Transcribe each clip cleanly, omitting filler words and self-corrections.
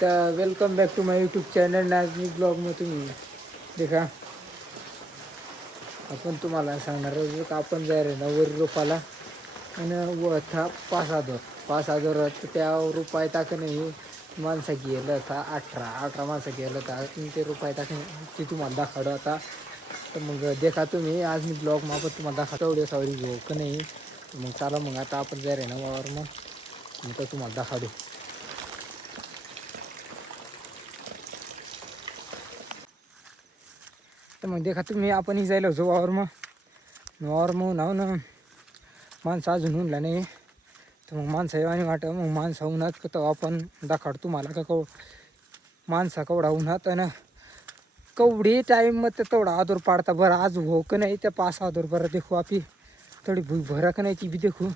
तर welcome back to my YouTube channel नाजनी ब्लॉगमध्ये तुम्ही देखा. आपण तुम्हाला सांगणार आहोत का आपण जाय रे ना वर रोपाला आणि वथा 5,000 तर त्या रुपये टाक नाही माणसं गेलं का 18 माणसं गेलं का ते रुपये टाक ते तुम्हाला दाखवतो आता. तर मग देखा तुम्ही आज मी ब्लॉग माफत तुम्हाला दाखवतो एवढे सावरी घेऊ का नाही. मग चला मग आता आपण जाय रे ना वावर मग तर तुम्हाला दाखवतो. तर मग देखा तुम्ही आपण ही जायला होतो वावर मग नाव ना माणसं अजून उनला नाही. तर मग माणसं आणि वाटतं मग माणसं उन्हात का तर आपण दाखवतो तुम्हाला का माणसा कवडा उन्हात आणि कवडी टाईम मग तेवढा आदर पाडता बरं आज हो का नाही त्या 5,000 बरं देखू आपली थोडी भूक भरा का नाही ती बी देखू.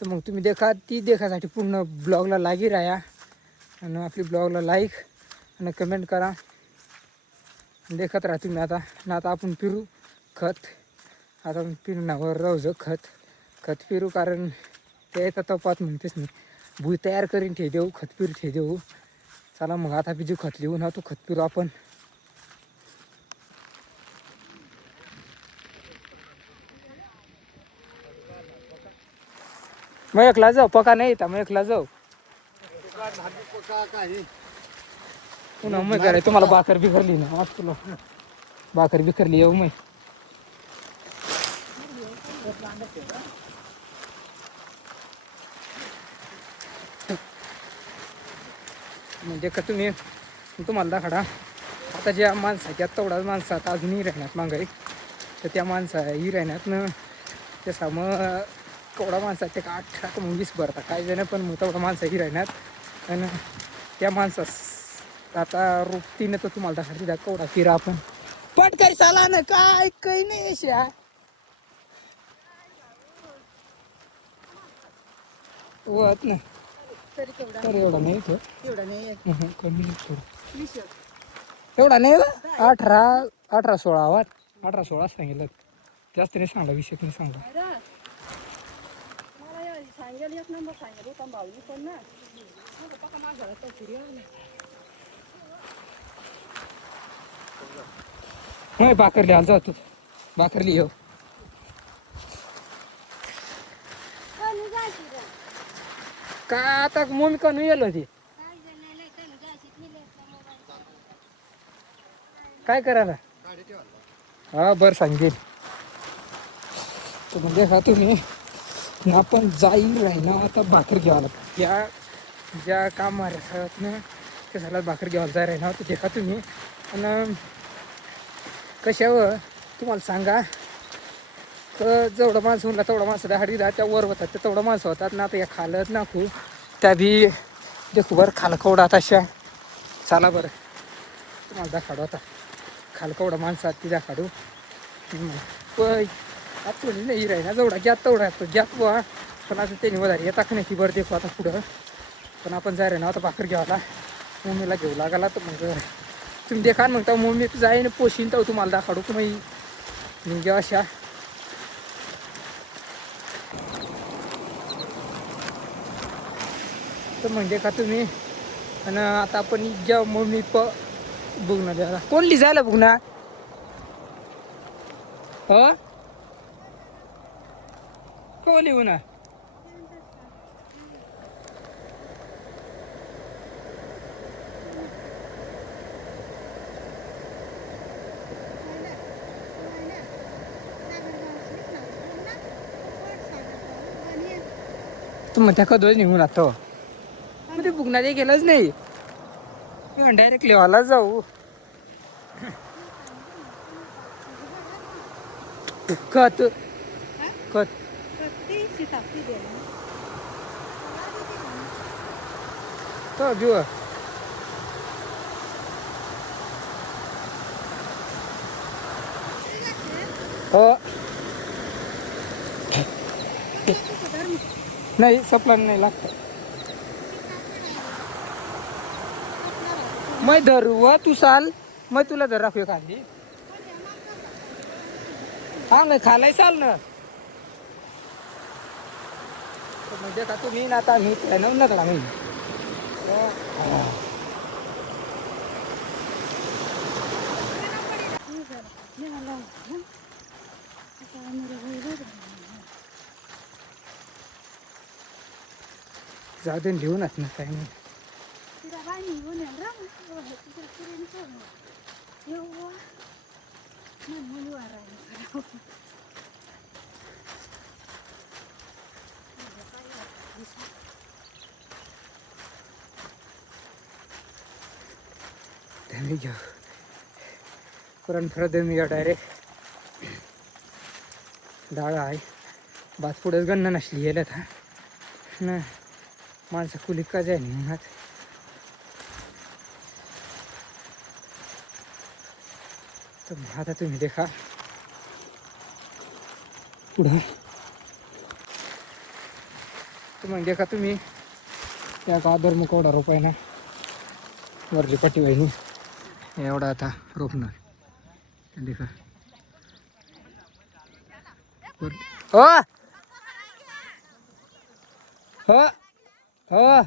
तर मग तुम्ही देखा ती देखासाठी पूर्ण ब्लॉगला लागी राहा आणि आपली ब्लॉगला लाईक आणि कमेंट करा. देखत राहा तुम्ही आता आपण फिरू खत. आता फिरण्यावर राहू खत फिरू कारण ते येतात तपात म्हणतेच नाही भुई तयार करीन ठे देऊ खत फिरू ठे देऊ. चला मग आता बिजू खत लिहून ना तो खत फिरू आपण. मग एकला जाऊ पका नाही येता मग एकला जाऊ पुन्हा मग कराय तुम्हाला भाकर बिखरली ना तुला भाकर बिखरली येऊ मग. म्हणजे का तुम्हाला दाखडा आता ज्या माणसाच्या तेवढाच माणसं आता अजूनही राहण्यात मागाई तर त्या माणसा ही राहण्यात ना त्याचा मग केवढा माणसाचे का 18 मग 20 भरतात काही जण पण मग तेवढा माणसं ही राहण्यात आणि त्या माणसास आता रोपतीनं तर तुम्हाला दाखवते द्या केवढा फिरा आपण पटकरी चाला ना काय काही नाही अशा होत ना तर एवढा नाही तो कमी थोडं एवढा नाही 18-16 18-16 सांगितलं जास्त नाही सांगला 20 नाही सांगला. नाही भाकरली हाल जातो भाकरली येऊ का आता मम्मी का नाही येलो ती काय करायला हा बरं सांगेल. तर म्हणजे हा तुम्ही आपण जाईल राही ना आता भाकर घ्यावं लागतं या ज्या कामात ना त्या झाला भाकर घ्यायला जाय राही ना तर देखा तुम्ही आणि कशावर तुम्हाला सांगा जेवढं माणसं म्हणला तेवढं माणसं हाडी द्या त्या वर होतात त्या तेवढं माणसं होतात ना आता या खालत नाखू त्या बी देखू बरं खाल कवडा तशा चाला बरं तुम्हाला दाखवाडू आता खाल कवडा माणसं ती दाखवाडू आपण नाही राही ना जेवढा ज्यात तेवढा ज्यात वा पण आता त्यांनी वधार येता का नाही बरं देखू आता पुढं पण आपण जाय रे ना आता भाकर घ्यावाला मम्मीला घेऊ लागाला तर मग तुम्ही देखा मग तर मम्मी जाईन पोशीन तर तुम्हाला दाखवाडू की म्हणजे अशा तर म्हणजे का तुम्ही आणि आता आपण ज्या मम्मी बघणार द्यायला कोणली जायला बघणार हो को लिहू ना तू मग त्या कधीच निघून आता मग ते बुकना ते गेलंच नाही डायरेक्ट लेवाला जाऊ खत खत तो घेऊ हो नाही सपला नाही लागतं मग धरू व तू चाल मग तुला धर राखू खाली हा नाही खालाय चाल ना म्हणजे का तुम्ही ना आता मी नकला मी जाऊ लिहूनच ना काही नाही. मी घेऊ कुरण फरत मी डायरेक्ट डाळ आहे बात पुढेच गणना नसली गेलं था ना माणसं कुली का जाय नाही तर आता तुम्ही देखा पुढं तर मग देखा तुम्ही त्या आदर मग केवढा रोपाय ना वरली पट्टी वाहिनी एवढा आता रोपणार देखा हो हो हो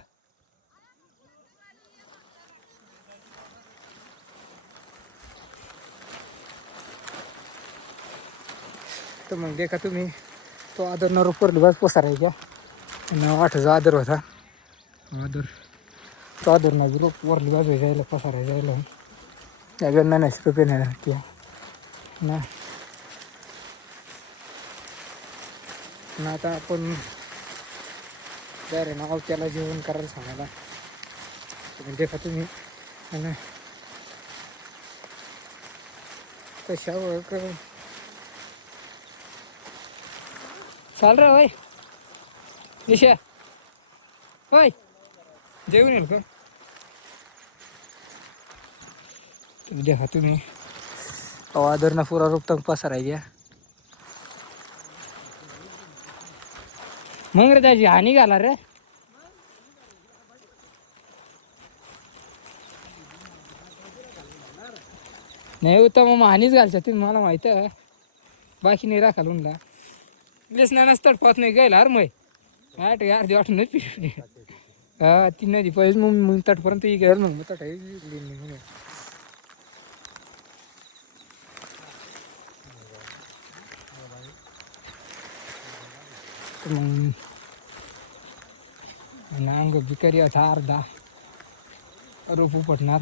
तर मग देखा तुम्ही तो आदर न रोप बस पसार आहे क्या वाटाचा आदर होता आदर तो आदर ना रोप वरली बाजू जायला पसार जायला त्या गणना नाही रुपये नाही की ना आता आपण त्या रे नाव त्याला जेवण करायला सांगायला तुम्ही देखा तुम्ही आणि कशावर चाल रे होय निशा होय जेवण येईल का तुम्ही देखा तुम्ही आदर ना पुरा रोपता पसार आहे घ्या मग रे त्याची हानी घाला रे नाही होता मग हानीच घालच्या तुम्ही मला माहिती आहे बाकी नाही राखाल उनला प्लेस नाही नसतात पाहत नाही गायला अरे मग आठ अर्धी आठ नाही पिशवी हा ती नदी पाहिजे मग तटपर्यंत गेल मग तट मग अंग बिकारी होता अर्धा रोप उपटणार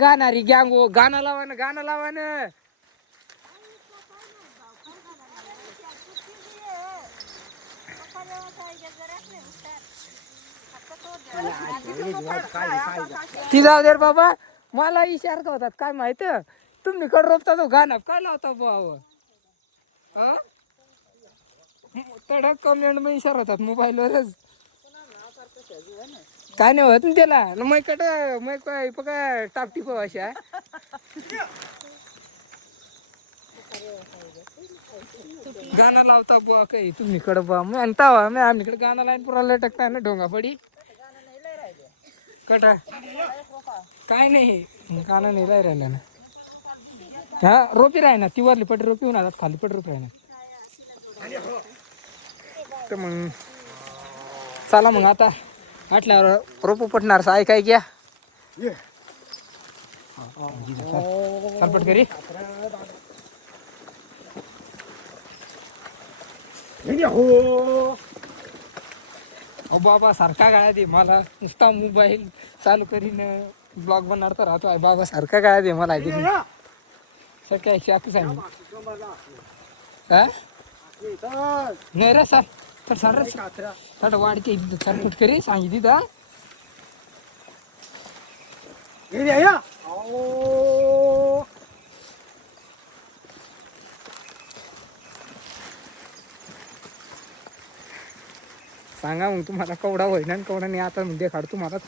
गाणारी गँगो गाणं लावा ना गाणं लावा ना ती जाऊ दे बाबा मला इशारा होतात काय माहित तुम्ही कड रोपता तो गाणं काय लावता बाबा तडक कमेंट मग इशारा होतात मोबाईलवरच काय नाही होत ना त्याला मैकट मैक बघा टापटिप अशा गाणं लावता बुवा काही तुम्ही कडे बा मग आणता मी आमच्याकडे गाणं लाईन पुरा लटकता ना ढोंगा पडी कटा काय नाही गाणं नाही राहिलं ना हा रोपी राही ना ती वरली पटी रोपी होऊन आता खाली पटी रोपी राही ना तर मग चला मग आता आटल्यावर रोप पटणार साय काय घ्या चालपट करी अहो बाबा सारखा गाळा दे मला नुसता मोबाईल चालू करीन ब्लॉग बनवता राहतो आहे बाबा सारखा गाळा दे मला सर काय शाक सांग हा नाही रे सर तर सर सर वाढते चालपट करी सांगितली तर सांगा मग तुम्हाला कवडा होईना कवडा नाही आता म्हणजे काढ तुम्हाला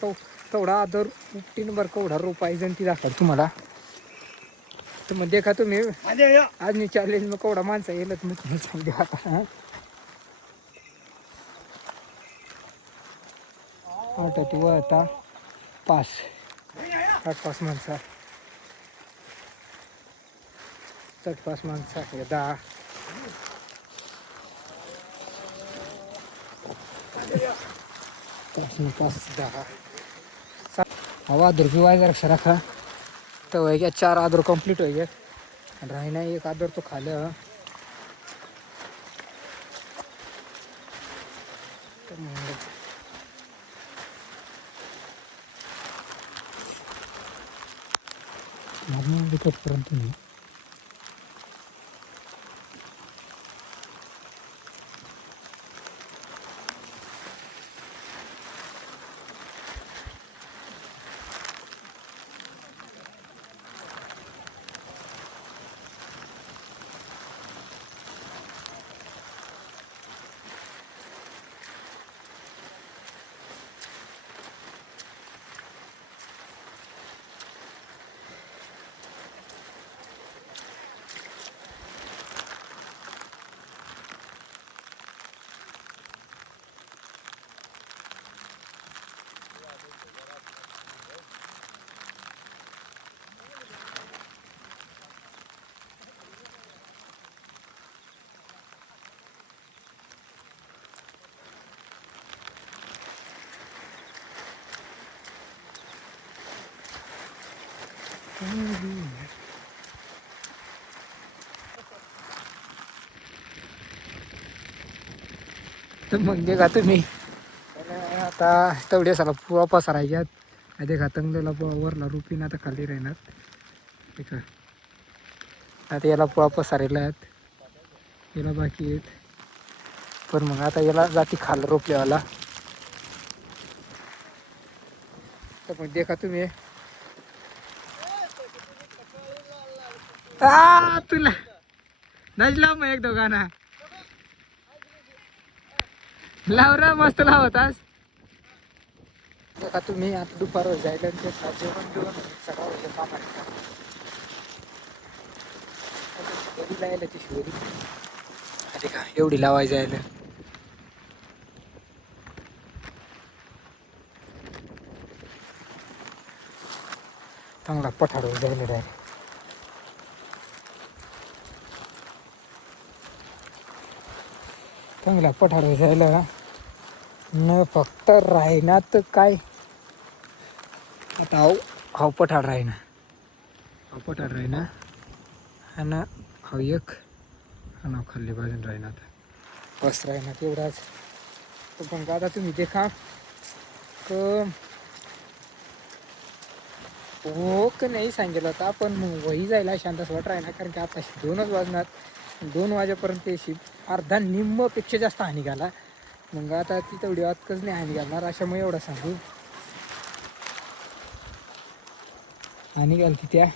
तेवढा आदर 15 नंबर कवडा रोपायचं ती दाखल तुम्हाला तर मग देखा तुम्ही आज मी चॅलेंज मग कवडा माणसा येईल मग तुम्ही सांगते आता आता 5 माणसा 5 माणसा 10 हवा आदर भी वाय रक्षा रखा तो हो गया 4 आदर कंप्लीट हो गया रही ना एक आदर तो खा लिया तर मग कटपर्यंत नाही. तर मग जे का तुम्ही आता तेवढे साला पुवा पसरायच्यात आधी तंगलेला वरला रुपीन आता खाली राहणार ठीक आहे. आता याला पुवा पसारेला आहेत याला बाकी आहेत पण मग आता याला जाती खाल रोपल्यावाला. तर मग देखा तुम्ही तुला नजला मग एक दोघांना लावरा मस्त लावतास. देखा तुम्ही आता दुपार जायला जेवण देऊन सगळं होतं कामाला लायला ती शिवरी अरे का एवढी लावायची जायला चांगला पठार जायला डायरेक्ट. चांगला पठार जायला न फक्त राहिना तर काय आता हाव पठार राहिना हाव पठार राहिना आणि हाव एक आणि खाल्ली बाजून राहिना बस राहिना तेवढाच. तर मग आता तुम्ही देखा हो का नाही सांगितलं होता पण मग वही जायला शांत वाट राहिना कारण की आता 2च वाजणार 2 वाजेपर्यंत शिप अर्धा निम्मपेक्षा जास्त हानी घाला. मग आता ती तेवढी वाटकच नाही हानी घालणार अशामुळे एवढा सांगू हानी घालती त्या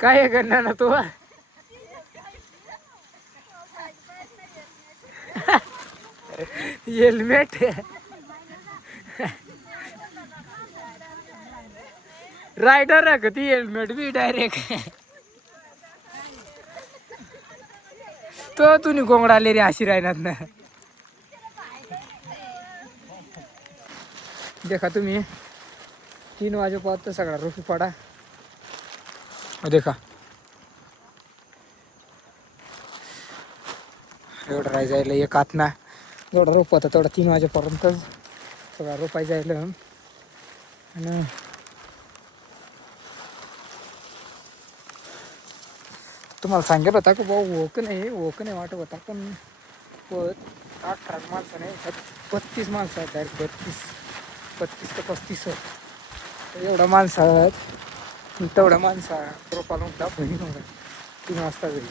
काय करणार ना तू हेल्मेट रायडर आहे का ती हेल्मेट बी डायरेक्ट तो तुम्ही कोंबडाले रे अशी राहणार ना. देखा तुम्ही 3 वाजेपर्यंत सगळा रोपी पडा देखा एवढं राहाय जायला एक हात ना जेवढा रोप होता तेवढा 3 वाजेपर्यंत सगळा रोपाय जायला. आणि तुम्हाला सांगेल होता की भाऊ ओक नाही वाटत होता पण 18 माणसं नाही 32 माणसं आहेत डायरेक्ट 32 ते 35 एवढा माणसं आहेत तेवढ्या माणसा रोपाला उठला बहीण होता 3 वाजता घरी.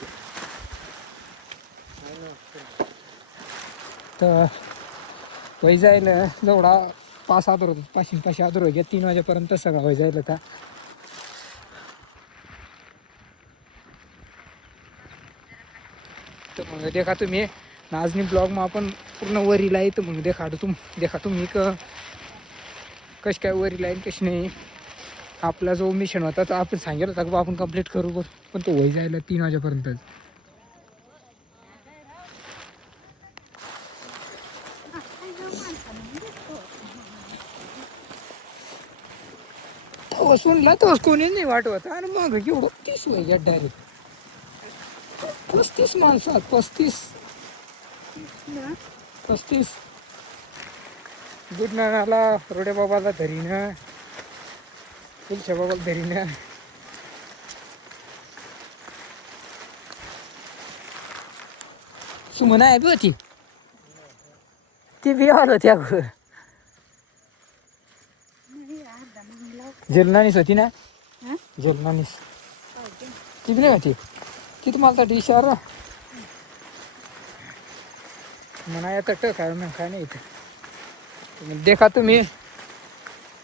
तर वही जायला जेवढा 5-7 रोज 500 घ्या 3 वाजेपर्यंत सगळं वही जायला का. तर मग देखा तुम्ही नाजनी ब्लॉग मग आपण पूर्ण वरीला आहे तर मग देखा तुम्ही कशी काय वरीला आहे कशी नाही. आपला जो मिशन होता तो आपण सांगितलं होता की आपण कंप्लीट करू पण तो वही जायला 3 वाजेपर्यंत. वसूनला तर कोणी नाही वाटवत आणि मग एवढं 30 वय डायरेक्ट 35 माणसात 35 गुडनाला रोडे बाबाला धरीनं तुलच्या बाबाला धरीनं सुमना आहे बी होती ती बी आलो त्या जलनानीस होती ना जलनानीस ती बी नाही होती ती तुम्हाला तर इशारा म्हणा आता ट काय मग काय नाही इथं देखा तुम्ही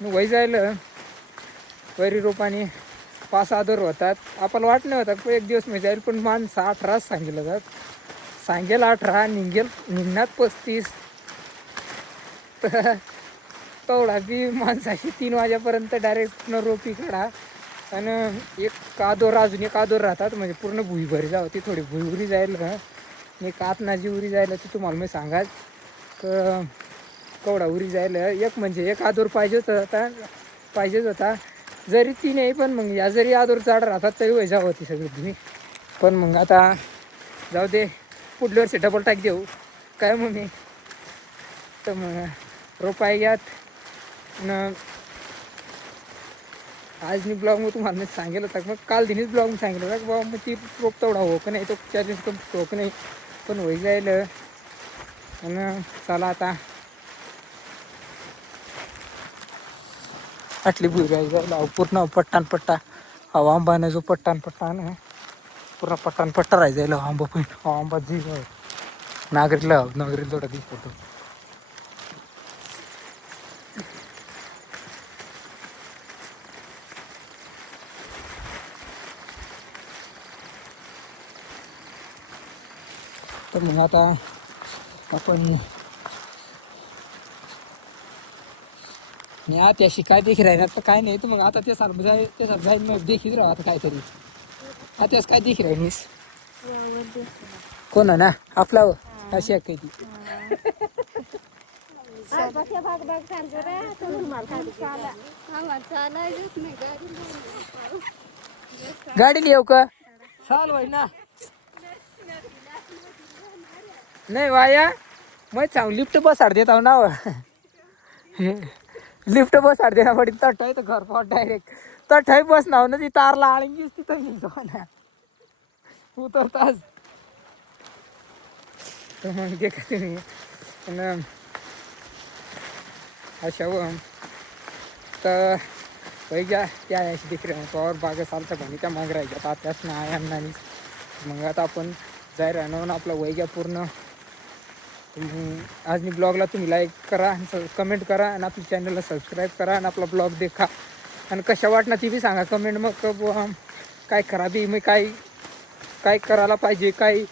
वय जायला वैरी रोपाने 5-6 दर होतात आपल्याला वाट नाही होतात पण एक दिवस मी जाईल पण माणसं 18 सांगितलं जात सांगेल 18 निघणार 35 तर तेवढा बी माणसाशी 3 वाजेपर्यंत डायरेक्ट रोपी काढा आणि एक आदोर अजून एक आदोर राहतात म्हणजे पूर्ण भुई भरी जावं ती थोडी भुई उरी जाईल ना एक आतनाजी उरी जायला ती तुम्हाला मी सांगाच तर कवडा उरी जायला एक म्हणजे एक आदोर पाहिजेच होता जरी ती नाही पण मग या जरी आदोर जाड राहतात तरी वय जावं ती सगळी तुम्ही पण मग आता जाऊ दे पुढल्या वर्षी डबल टाक देऊ काय मग मी तर मग रोपाय घ्यात न आज मी ब्लॉग मग तुम्हाला सांगेल होता मग काल दिनीच ब्लॉग मी सांगितलं होता बाबा मग ती रोप तेवढा हो का नाही तो चार्जेस कम हो का नाही पण होई जाईल आणि चला आता आटली भुई जायला पूर्ण पट्टा हवा आंबाने जो पट्टा ना पूर्ण पट्टा राहायचा जायला आंबा पण आंबा जी नागरीला थोडा दिस फोटो तर मग आता आपण नाही त्याशी काय देखील राहिणार तर काय नाही तर मग आता ते सारखं जाईल मग देखील राहा आता काहीतरी त्यास काय देखील राहिनीस कोण ना आपला अशी आहे काही गाडी येऊ का चाल भाई ना नाही वाया मग सांग लिफ्ट बसाड देत आहो ना लिफ्ट बसाड देना पडी तट आहे तर घर पाहत डायरेक्ट तट आहे बस नाव ना ती तारला आळीस तिथं निघतो ना उतरताच तर मग ते का तुम्ही पण अशा व तर वैग्या त्या याची देखील पॉवर बागा चालतं पण त्या माग राहायच्या आता त्याच ना आहे मग आता आपण जाय राहणार आपला वैग्या पूर्ण आज मी ब्लॉगला तुम्ही लाईक करा कमेंट करा आणि आपल्या चॅनलला सबस्क्राईब करा आणि आपला ब्लॉग देखा आणि कशा वाटणार ती बी सांगा कमेंट मग काय करा बी मग काय करायला पाहिजे काय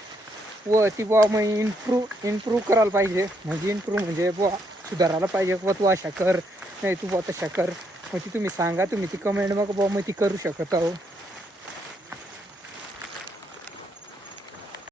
व ती बुवा मग इम्प्रूव्ह करायला पाहिजे म्हणजे इम्प्रूव्ह म्हणजे बुवा सुधारायला पाहिजे व तू अशा कर नाही तू बुवा तशा कर मग ती तुम्ही सांगा तुम्ही ती कमेंट मग बुवा मग ती करू शकत आहो